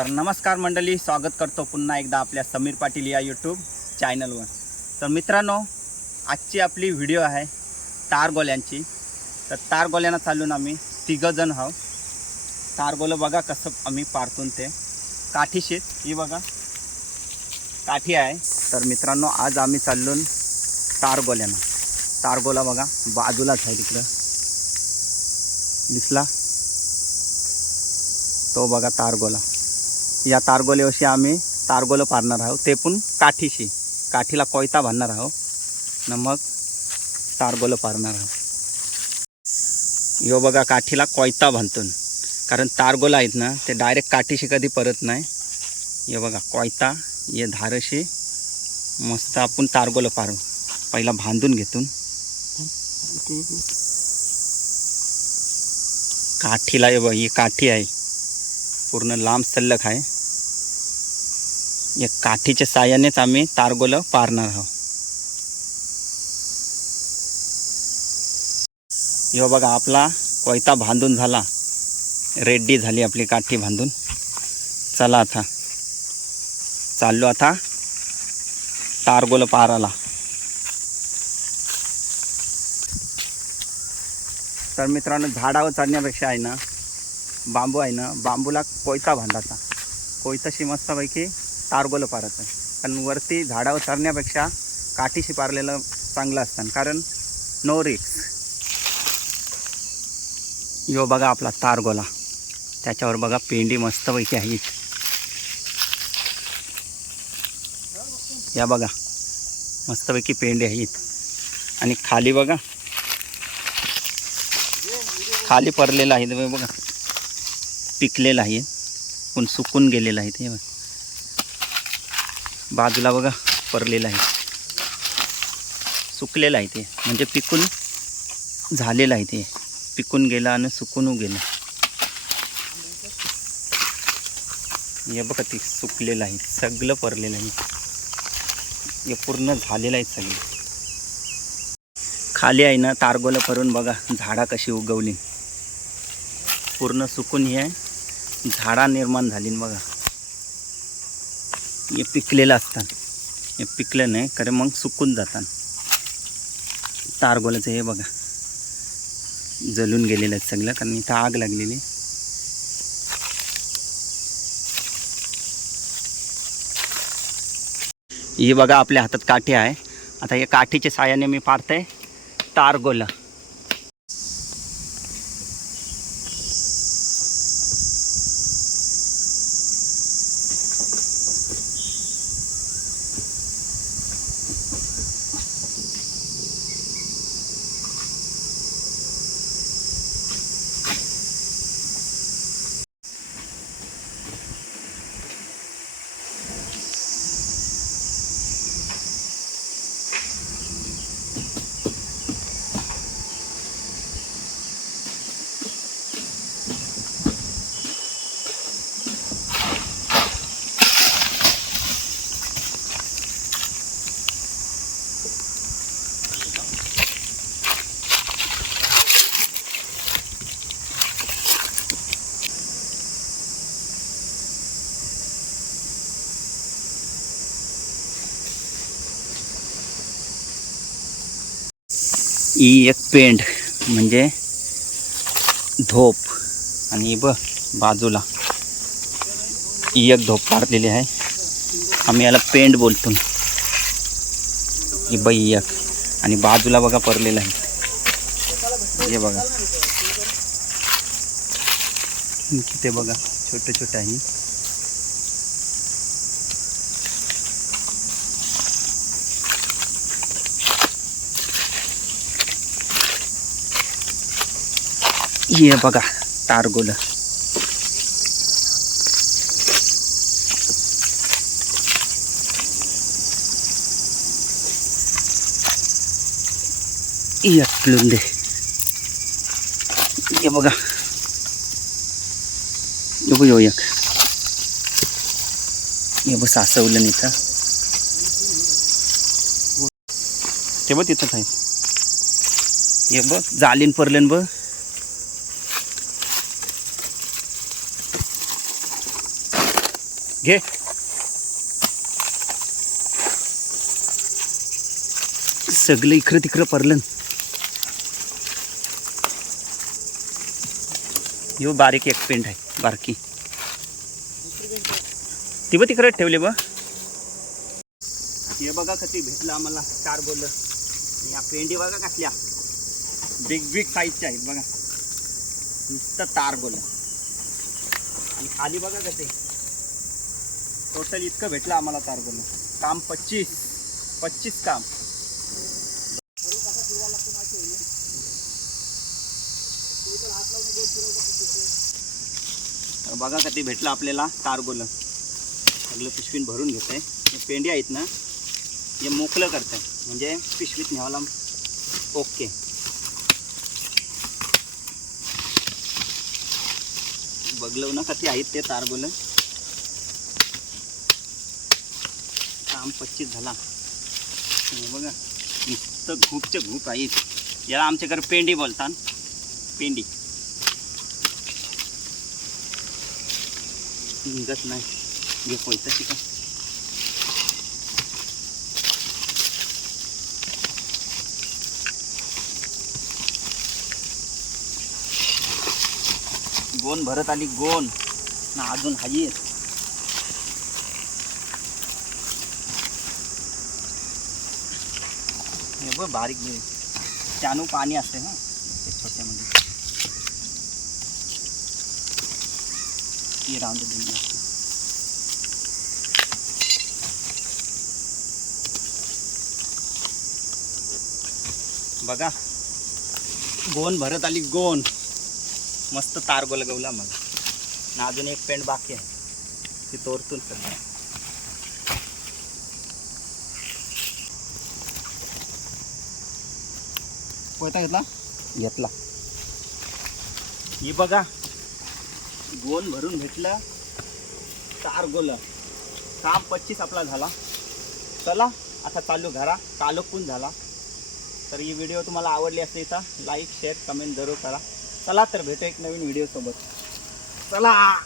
तर नमस्कार मंडळी स्वागत करतो पुन्हा एकदा आपल्या समीर पाटील या यूट्यूब चॅनलवर तर मित्रांनो आजची आपली व्हिडिओ आहे तारगोल्यांची. तर तारगोल्यांना चालून आम्ही तिघंजण आहोत. तारगोलं बघा कसं आम्ही पारतून ते. काठी शेत ही बघा. काठी आहे. तर मित्रांनो आज आम्ही चालून तारगोल्यांना. तारगोला बघा बाजूलाच आहे तिकडं. दिसला? तो बघा तारगोला. या तारगोलेवशी आम्ही तारगोलं पारणार आहोत. ते पण काठीशी. काठीला कोयता बांधणार आहोत. न मग तारगोलं पारणार आहोत. यो बघा काठीला कोयता बांधतो कारण तारगोला आहेत ना ते डायरेक्ट काठीशी कधी परत नाही. हे बघा कोयता ये धारशी. मस्त आपण तारगोलं पारू पहिला बांधून घेतून. काठीला हे बघ ही काठी आहे. पूर्ण लांब सल्लक आहे. या काठीच्या साह्यानेच आम्ही तारगोलं पारणार आहोत. यो बघा आपला कोयता बांधून झाला. रेड्डी झाली आपली काठी बांधून. चला आता. चाललो आता. तारगोलं पाराला. तर मित्रांनो झाडावर चढण्यापेक्षा आहे ना बांबू आहे ना बांबूला कोयता बांधायचा. कोयताशी मस्तपैकी तारगोलं पारायचं कारण वरती झाडावर चरण्यापेक्षा काठीशी पारलेलं चांगलं असतं. कारण नो रिक्स यो बघा आपला तारगोला त्याच्यावर बघा पेंडी मस्तपैकी आहे. या बघा. मस्तपैकी पेंडी आहेत आणि खाली बघा. खाली पडलेलं आहे. तुम्ही बघा. पिकलेलं आहे. पण सुकून गेलेलं आहे ते बाजूला बघा परलेलं आहे. सुकलेलं आहे ते. म्हणजे पिकून झालेलं आहे ते. पिकून गेलं आणि सुकून गेलं. हे बघा ते सुकलेलं आहे. सगळं परलेलं आहे. हे पूर्ण झालेलं आहे सगळं. खाली आहे ना तारगोलं करून बघा झाडा कशी उगवली. पूर्ण सुकून हे आहे. झाडा निर्माण झाली बघा. हे पिकलेलं असतात हे पिकलं नाही कारण मग सुकून जातात तारगोलाचं हे बघा. जलून गेलेलं आहे सगळं कारण इथं आग लागलेली ही बघा आपल्या हातात काठी आहे. आता या काठीच्या साह्याने मी पाडते तारगोला. ही एक पेंड म्हणजे धोप. आणि ब बाजूला. ही एक धोप काढलेली आहे. आम्ही याला पेंड बोलतो. ही बाई एक. आणि बाजूला बघा पडलेलं आहे. हे बघा. ते बघा छोटं छोटं आहे. ये बघा तारगोल. दे हे बघा. बघू येऊ एक हे बघ सासवलं इथं ते बघ तिथंच आहे हे बघ जालीन परलेन बघ. घे. सगळं इकडं तिकडं परलं यो बारीक एक पेंट आहे बारकी. ती बघ तिकडे ठेवली बघ. हे बघा कधी भेटलं आम्हाला चार बोललं या पेंडी बघा कसल्या. बिग बिग साईजच्या आहेत बघा. नुसतं तार बोल. आणि खाली बघा कसे टोटल इतकं भेटलं आम्हाला तार काम पच्चीस पच्चीस काम. बघा कधी भेटलं आपल्याला तारगोलं सगळं पिशवीन भरून घेत आहे पेंडी आहेत ना हे मोकलं करतं म्हणजे पिशवीत न्यावाला ओके. बघलं ना कधी आहेत ते तारगोलं आम पच्चीस झाला बघा नुसतं घूपचे घूप आहेत याला आमच्याकडे पेंडी बोलतात. पेंडी. निघत नाही. घे तशी का गोन भरत आली गोन. ना अजून हाई हे बघ बारीक बारीक त्यानू पाणी असते ना ते छोट्यामध्ये हे। राऊंड दिली असते बघा गोन भरत आली गोन। मस्त तार गोलगवला मला। ना अजून एक पेंट बाकी आहे ती तोरतून सध्या कोयता घेतला? घेतला. ही बघा. गोल भरून भेटलं. चार गोल. काम पच्चीस आपला झाला. चला आता चालू घरा. कालोकून झाला. तर ही व्हिडिओ तुम्हाला आवडली असेल तर लाईक शेअर कमेंट जरूर करा. चला तर भेटू एक नवीन व्हिडिओ सोबत. चला!